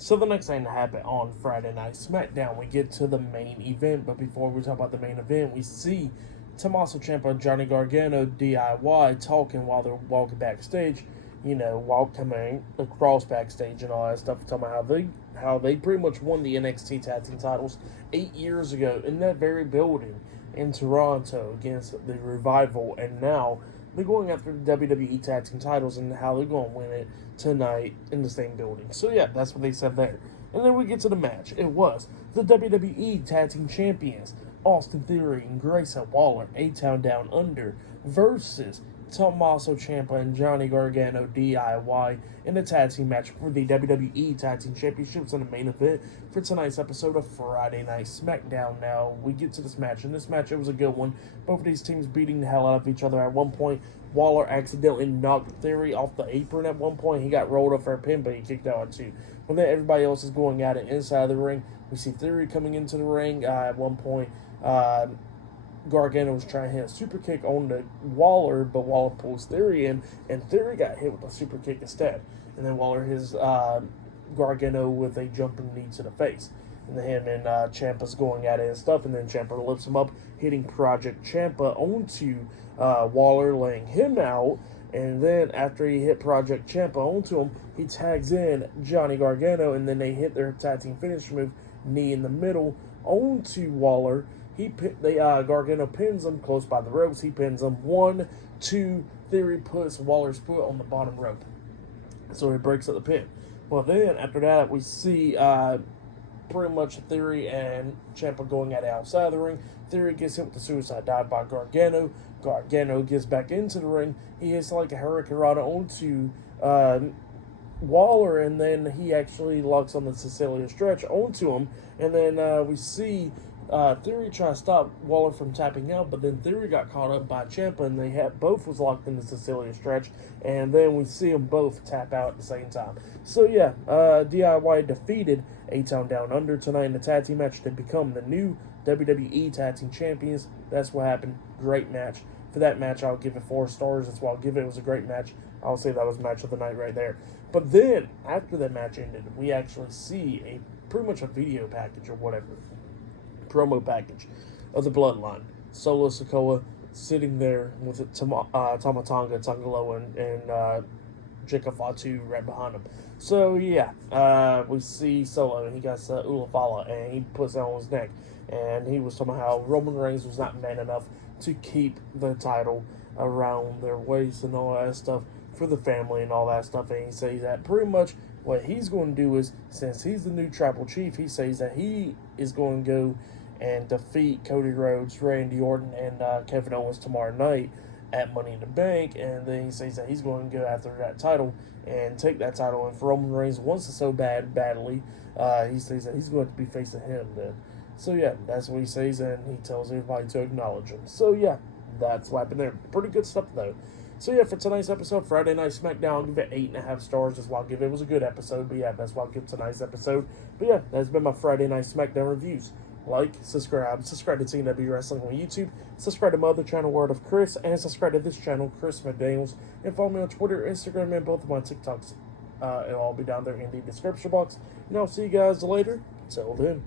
So the next thing that happened on Friday Night SmackDown, we get to the main event. But before we talk about the main event, we see Tommaso Ciampa and Johnny Gargano DIY talking while they're walking backstage. While coming across backstage and all that stuff, talking about how they pretty much won the NXT Tag Team titles 8 years ago in that very building in Toronto against the Revival, and now they're going after the WWE Tag Team titles and how they're going to win it tonight in the same building. So yeah, that's what they said there. And then we get to the match. It was the WWE Tag Team Champions, Austin Theory and Grayson Waller, A-Town Down Under, versus Tommaso Ciampa and Johnny Gargano DIY in a tag team match for the WWE Tag Team Championships in the main event for tonight's episode of Friday Night SmackDown. Now, we get to this match. In this match, it was a good one. Both of these teams beating the hell out of each other. At one point, Waller accidentally knocked Theory off the apron at one point. He got rolled up for a pin, but he kicked out too. But then everybody else is going at it inside the ring. We see Theory coming into the ring. At one point, Gargano was trying to hit a super kick on the Waller, but Waller pulls Theory in, and Theory got hit with a super kick instead. And then Waller hits Gargano with a jumping knee to the face. And then him and Ciampa's going at it and stuff, and then Ciampa lifts him up, hitting Project Ciampa onto Waller, laying him out. And then after he hit Project Ciampa onto him, he tags in Johnny Gargano, and then they hit their tag team finish move, knee in the middle, onto Waller. Gargano pins him close by the ropes. He pins him 1, 2. Theory puts Waller's foot on the bottom rope, so he breaks up the pin. Well, then after that, we see pretty much Theory and Ciampa going at it outside the ring. Theory gets hit with the suicide dive by Gargano. Gargano gets back into the ring. He hits like a hurricanrana onto Waller, and then he actually locks on the Sicilian stretch onto him. And then we see Theory try to stop Waller from tapping out, but then Theory got caught up by Ciampa, and they both was locked in the Sicilian stretch, and then we see them both tap out at the same time. So yeah, DIY defeated A-Town Down Under tonight in the tag team match to become the new WWE Tag Team Champions. That's what happened. Great match. For that match, I'll give it 4 stars. That's why I'll give it. It was a great match. I'll say that was match of the night right there. But then, after that match ended, we actually see pretty much a video package or whatever, promo package of the Bloodline. Solo Sikoa sitting there with Tama Tonga, Tangaloa, and Jika Fatu right behind him. So yeah, we see Solo, and he got Ulavala, and he puts it on his neck. And he was talking about how Roman Reigns was not man enough to keep the title around their waist and all that stuff for the family and all that stuff. And he says that pretty much what he's going to do is, since he's the new tribal chief, he says that he is going to go and defeat Cody Rhodes, Randy Orton, and Kevin Owens tomorrow night at Money in the Bank. And then he says that he's going to go after that title and take that title. And if Roman Reigns wants it so badly, he says that he's going to be facing him then. So yeah, that's what he says, and he tells everybody to acknowledge him. So yeah, that's what happened there. Pretty good stuff though. So yeah, for tonight's episode, Friday Night SmackDown, I'll give it 8.5 stars. That's why I'll give it. It was a good episode, but yeah, that's why I'll give tonight's episode. But yeah, that's been my Friday Night SmackDown reviews. Like, subscribe to TNW Wrestling on YouTube, subscribe to my other channel, Word of Chris, and subscribe to this channel, Chris McDaniels, and follow me on Twitter, Instagram, and both of my TikToks. It'll all be down there in the description box. And I'll see you guys later. Till then.